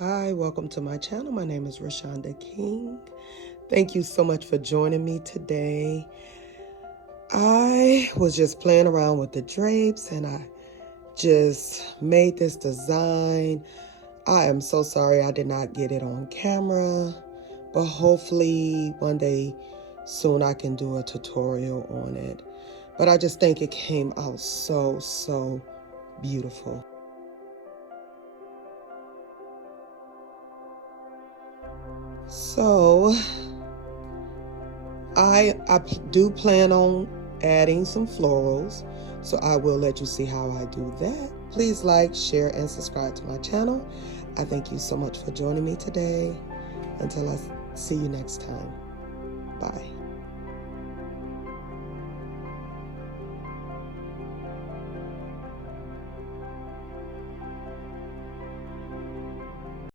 Hi, welcome to my channel. My name is Rashonda King. Thank you so much for joining me today. I was just playing around with the drapes and I just made this design. I am so sorry I did not get it on camera, but hopefully one day soon I can do a tutorial on it. But I just think it came out so beautiful. So I do plan on adding some florals, so I will let you see how I do that. Please like, share, and subscribe to my channel. I thank you so much for joining me today. Until I see you next time. Bye.